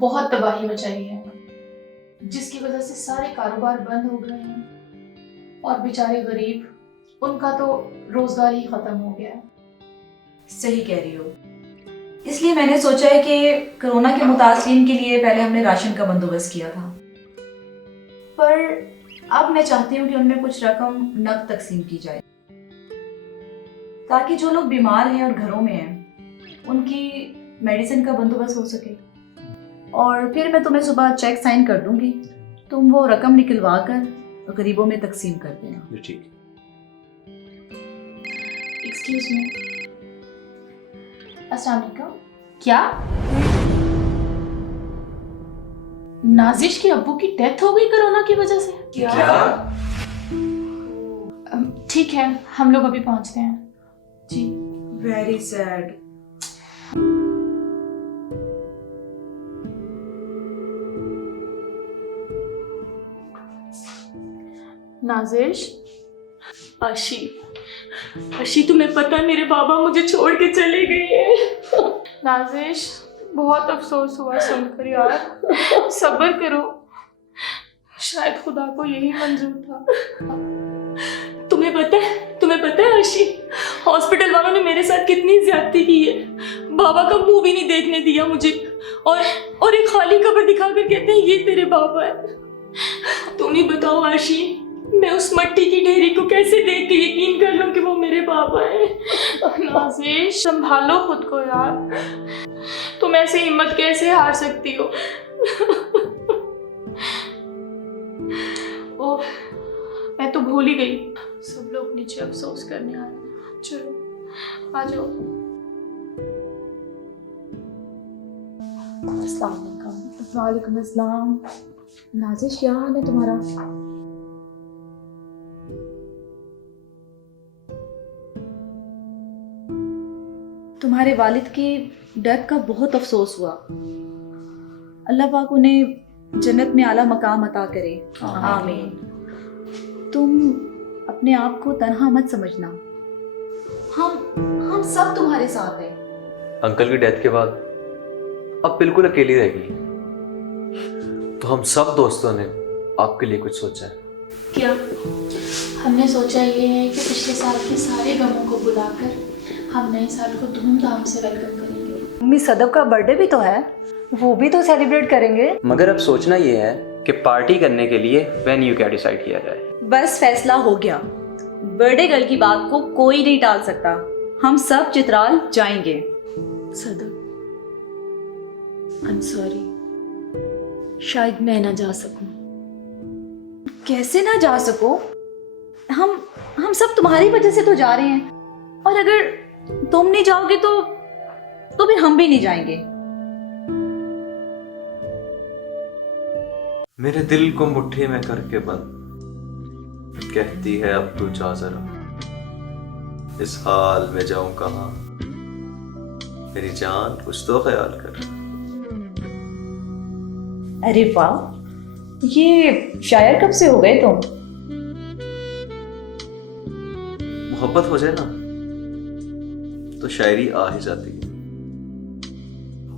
बहुत तबाही मचाई है, जिसकी वजह से सारे कारोबार बंद हो गए हैं और बेचारे गरीब, उनका तो रोजगार ही खत्म हो गया है। सही कह रही हो। इसलिए मैंने सोचा है कि कोरोना के मुतासिरीन के लिए पहले हमने राशन का बंदोबस्त किया था, पर अब मैं चाहती हूँ कि उनमें कुछ रकम नकद तकसीम की जाए, ताकि जो लोग बीमार हैं और घरों में हैं उनकी मेडिसिन का बंदोबस्त हो सके। और फिर मैं तुम्हें सुबह चेक साइन कर दूंगी, तुम वो रकम निकलवा कर गरीबों में तकसीम कर देना। ठीक। एक्सक्यूज मी, अस्सलाम वालेकुम। क्या नाजिश के अब्बू की डेथ हो गई कोरोना की वजह से? क्या? ठीक है, हम लोग अभी पहुंचते हैं जी। Very sad. नाजिश, आशी तुम्हें पता है मेरे बाबा मुझे छोड़ के चले गए हैं। नाजिश बहुत अफसोस हुआ सुनकर यार, सब्र करो, शायद खुदा को यही मंजूर था। तुम्हें पता है आशी, हॉस्पिटल वालों ने मेरे साथ कितनी ज्यादती की है। बाबा का मुंह भी नहीं देखने दिया मुझे, और एक खाली कब्र दिखाकर कहते हैं ये तेरे बाबा है। तुम ही बताओ आशी, मैं उस मट्टी की ढेरी को कैसे देख के यकीन कर लूं कि वो मेरे बाबा है। नाजिश संभालो खुद को यार, तुम ऐसे हिम्मत कैसे हार सकती हो? ओह, मैं तो भूल ही गई, सब लोग नीचे अफसोस करने आ रहे हैं। चलो आ जाओ। अस्सलाम वालेकुम। वालेकुम अस्सलाम। नाजिश, क्या हाल है तुम्हारा? तुम्हारे वालिद की डेथ का बहुत अफसोस हुआ। अल्लाह पाक उन्हें जन्नत में आला मकाम अता करे। आमीन। तुम अपने आप को तन्हा मत समझना, हम सब तुम्हारे साथ हैं। अंकल की डेथ के बाद अब बिल्कुल अकेली रहेगी, तो हम सब दोस्तों ने आपके लिए कुछ सोचा है। क्या? हमने सोचा ये है कि पिछले साल के सारे गमों को बुलाकर हम नए साल को धूमधाम से वेलकम करेंगे। मम्मी सदब का बर्थडे भी तो है, वो भी तो सेलिब्रेट करेंगे। मगर अब सोचना ये है कि पार्टी करने के लिए वेन्यू क्या डिसाइड किया जाए। बस फैसला हो गया, बर्थडे गर्ल की बात को कोई नहीं टाल सकता। हम सब चित्राल जाएंगे। सदब, आई एम सॉरी, शायद मैं ना जा सकूं। कैसे ना जा सको? हम सब तुम्हारी वजह से तो जा रहे हैं, और अगर तुम नहीं जाओगे तो फिर हम भी नहीं जाएंगे। मेरे दिल को मुट्ठी में करके बंद कहती है अब तू जा जरा, इस हाल में जाऊं कहां, मेरी जान कुछ तो ख्याल कर। अरे वाह, ये शायर कब से हो गए तुम? मोहब्बत हो जाए ना तो शायरी आ ही जाती है।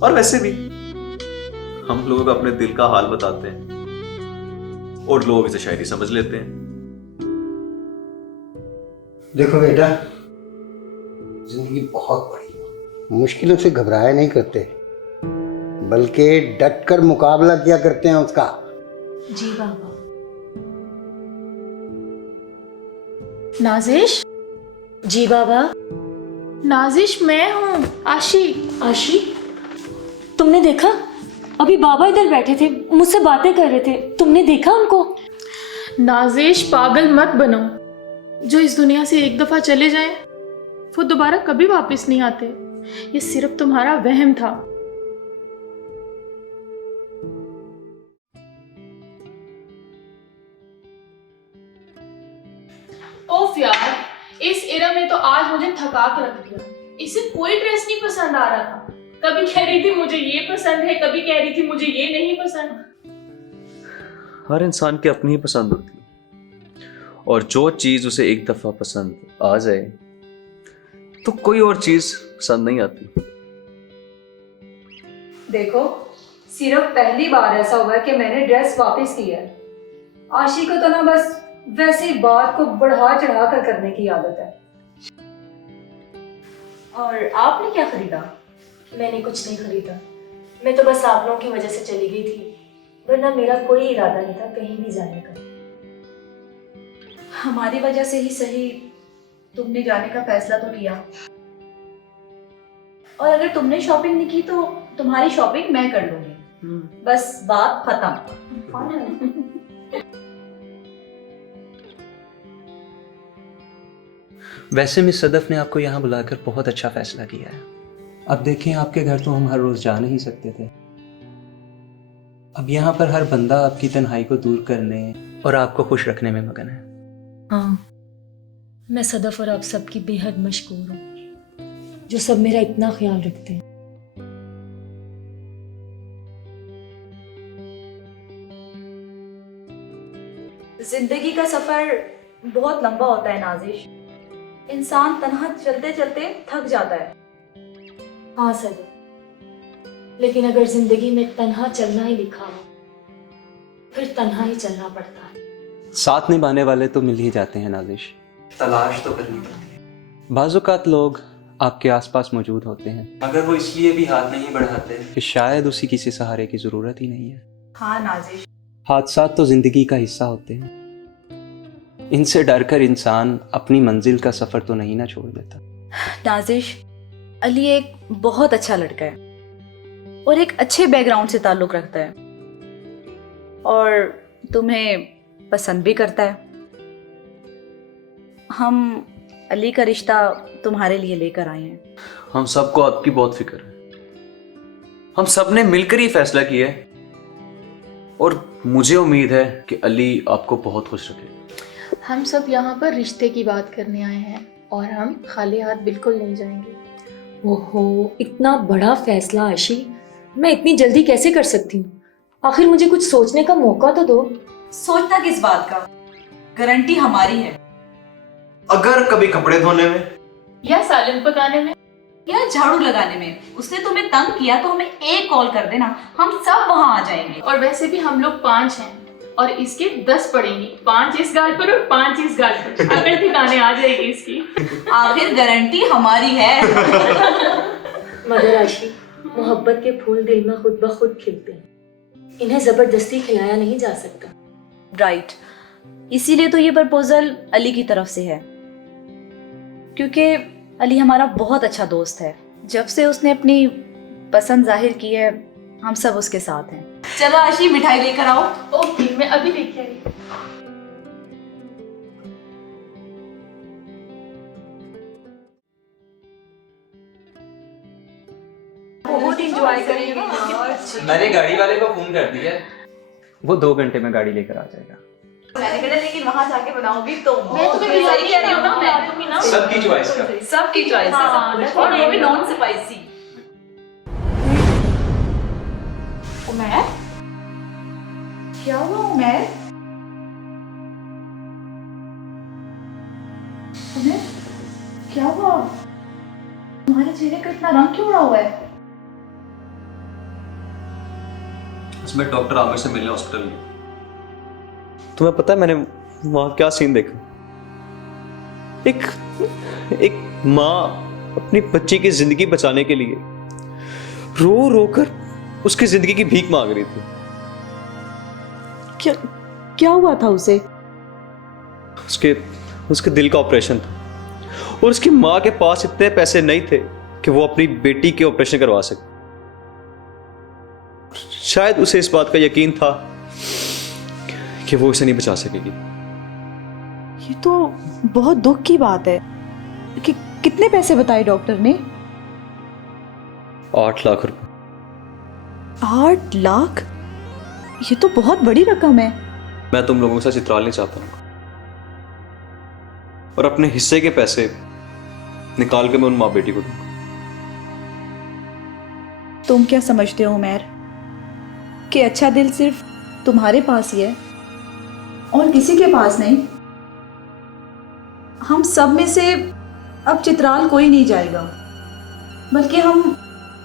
और वैसे भी हम लोग अपने दिल का हाल बताते हैं और लोग इसे शायरी समझ लेते हैं। देखो बेटा, जिंदगी बहुत बड़ी है, मुश्किलों से घबराया नहीं करते, बल्कि डट कर मुकाबला किया करते हैं उसका। जी बाबा। नाजिश, जी बाबा। नाजिश मैं हूँ, आशी, तुमने देखा? अभी बाबा इधर बैठे थे, मुझसे बातें कर रहे थे, तुमने देखा उनको? नाजिश पागल मत बनो, जो इस दुनिया से एक दफा चले जाएं, वो दोबारा कभी वापस नहीं आते। ये सिर्फ तुम्हारा वहम था। ओफ यार, इस एरा में तो आज मुझे थका के रख दिया। इसे कोई ड्रेस नहीं पसंद आ रहा था, कभी कह रही थी मुझे ये पसंद है, कभी कह रही थी मुझे ये नहीं पसंद। हर इंसान की अपनी ही पसंद होती है, और जो चीज उसे एक दफा पसंद आ जाए तो कोई और चीज पसंद नहीं आती। देखो, सिर्फ पहली बार ऐसा हुआ है कि मैंने ड्रेस वापस की है। आशी को तो ना बस वैसे ही बात को बढ़ा चढ़ा कर करने की आदत है। और आपने क्या खरीदा? मैंने कुछ नहीं खरीदा, मैं तो बस आप लोगों की वजह से चली गई थी, वरना मेरा कोई इरादा नहीं था कहीं भी जाने का। हमारी वजह से ही सही तुमने जाने का फैसला तो किया, और अगर तुमने शॉपिंग नहीं की तो तुम्हारी शॉपिंग मैं कर लूंगी। बस बात खत्म। वैसे मिस सदफ ने आपको यहाँ बुलाकर बहुत अच्छा फैसला किया है। अब देखें, आपके घर तो हम हर रोज जा नहीं सकते थे, अब यहाँ पर हर बंदा आपकी तन्हाई को दूर करने और आपको खुश रखने में मगन है। हाँ, मैं सदफ और आप सबकी बेहद मशकूर हूँ जो सब मेरा इतना ख्याल रखते हैं। जिंदगी का सफर बहुत लंबा होता है नाजिश, इंसान तन्हा चलते चलते थक जाता है। हाँ सदफ, लेकिन अगर जिंदगी में तन्हा चलना ही लिखा हो फिर तन्हा ही चलना पड़ता है। साथ निभाने वाले तो मिल ही जाते हैं नाजिश, तलाश तो करनी पड़ती है। बाज़-औक़ात लोग आपके आसपास मौजूद होते हैं, मगर वो इसलिए भी हाथ नहीं बढ़ाते कि शायद उसी किसी सहारे की जरूरत ही नहीं है। हाँ नाजिश, हादसात तो जिंदगी का हिस्सा होते हैं, इनसे डरकर इंसान अपनी मंजिल का सफर तो नहीं ना छोड़ देता। नाजिश, अली एक बहुत अच्छा लड़का है और एक अच्छे बैकग्राउंड से ताल्लुक रखता है और तुम्हें पसंद भी करता है। हम अली का रिश्ता तुम्हारे लिए लेकर आए हैं। हम सबको आपकी बहुत फिक्र है, हम सब ने मिलकर ही फैसला किया है और मुझे उम्मीद है कि अली आपको बहुत खुश रखे। हम सब यहाँ पर रिश्ते की बात करने आए हैं और हम खाली हाथ बिल्कुल नहीं जाएंगे। ओहो, इतना बड़ा फैसला आशी, मैं इतनी जल्दी कैसे कर सकती हूँ? आखिर मुझे कुछ सोचने का मौका तो दो। सोचना किस बात का, गारंटी हमारी है। अगर कभी कपड़े धोने में या सालन पकाने में या झाड़ू लगाने में उसने तुम्हें तंग किया तो हमें एक कॉल कर देना, हम सब वहां आ जाएंगे। और वैसे भी हम लोग 5 हैं और इसके 10 पड़ेंगी, 5 इस गाल पर और 5 इस गाल पर, अगर ठिकाने आ जाएगी इसकी। आखिर गारंटी हमारी है। मगर आशी, मोहब्बत के फूल दिल में खुद ब खुद खिलते हैं, इन्हें जबरदस्ती खिलाया नहीं जा सकता। राइट, इसीलिए तो ये प्रपोजल अली की तरफ से है, क्योंकि अली हमारा बहुत अच्छा दोस्त है। जब से उसने अपनी पसंद जाहिर की है हम सब उसके साथ हैं। चलो आशी, मिठाई लेकर आओ। ओके, मैं अभी लेके आई। बहुत इंजॉय करेंगे। मैंने गाड़ी वाले को फोन कर दिया, वो 2 घंटे में गाड़ी लेकर आ जाएगा। मैंने कहा लेकिन वहां जाके बनाओगी तो मैं तुम्हें सही कह रही हूँ ना, मैं दूंगी ना। सबकी चॉइस का। सबकी चॉइस है हाँ, सब कुछ, और वो भी नॉन स्पाइसी। उमैर, क्या हुआ उमैर? उमैर, क्या हुआ? तुम्हारे चेहरे का इतना रंग क्यों उड़ा हुआ है? उसमें डॉक्टर आमिर से मिलने हॉस्पिटल गया। तुम्हें पता है मैंने वहां क्या सीन देखा? एक माँ अपनी बच्ची की जिंदगी बचाने के लिए रो रो कर उसकी जिंदगी की भीख मांग रही थी। क्या हुआ था उसे? उसके दिल का ऑपरेशन था और उसकी माँ के पास इतने पैसे नहीं थे कि वो अपनी बेटी के ऑपरेशन करवा सके। शायद उसे इस बात का यकीन था कि वो इसे नहीं बचा सकेगी। ये तो बहुत दुख की बात है कि कितने पैसे बताए डॉक्टर ने? 8 लाख रुपए। 8 लाख? ये तो बहुत बड़ी रकम है। मैं तुम लोगों के साथ चित्राल नहीं चाहता हूं और अपने हिस्से के पैसे निकाल के मैं उन माँ बेटी को दूंगा। तुम क्या समझते हो उमैर कि अच्छा दिल सिर्फ तुम्हारे पास ही है और किसी के पास नहीं? हम सब में से अब चित्राल कोई नहीं जाएगा, बल्कि हम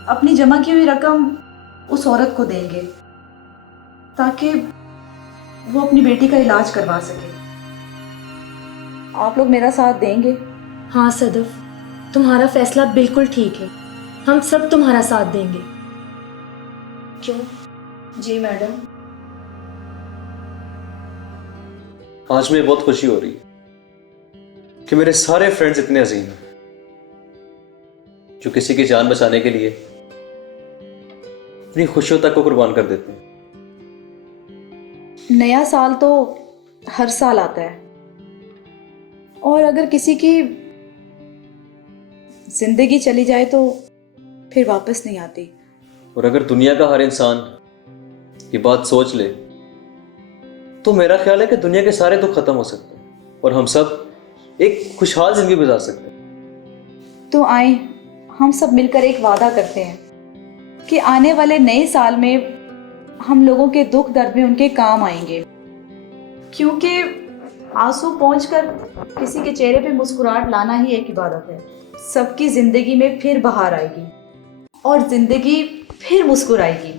अपनी जमा की हुई रकम उस औरत को देंगे ताकि वो अपनी बेटी का इलाज करवा सके। आप लोग मेरा साथ देंगे? हाँ सदफ, तुम्हारा फैसला बिल्कुल ठीक है, हम सब तुम्हारा साथ देंगे। क्यों? जी मैडम। आज मुझे बहुत खुशी हो रही है कि मेरे सारे फ्रेंड्स इतने अजीम हैं जो किसी की जान बचाने के लिए अपनी खुशियों तक को कुर्बान कर देते हैं। नया साल तो हर साल आता है, और अगर किसी की जिंदगी चली जाए तो फिर वापस नहीं आती। और अगर दुनिया का हर इंसान ये बात सोच ले तो मेरा ख्याल है कि दुनिया के सारे दुख खत्म हो सकते हैं और हम सब एक खुशहाल जिंदगी गुजार सकते हैं। तो आए हम सब मिलकर एक वादा करते हैं कि आने वाले नए साल में हम लोगों के दुख दर्द में उनके काम आएंगे, क्योंकि आंसू पोंछकर किसी के चेहरे पे मुस्कुराहट लाना ही एक इबादत है। सबकी जिंदगी में फिर बहार आएगी और जिंदगी फिर मुस्कुराएगी।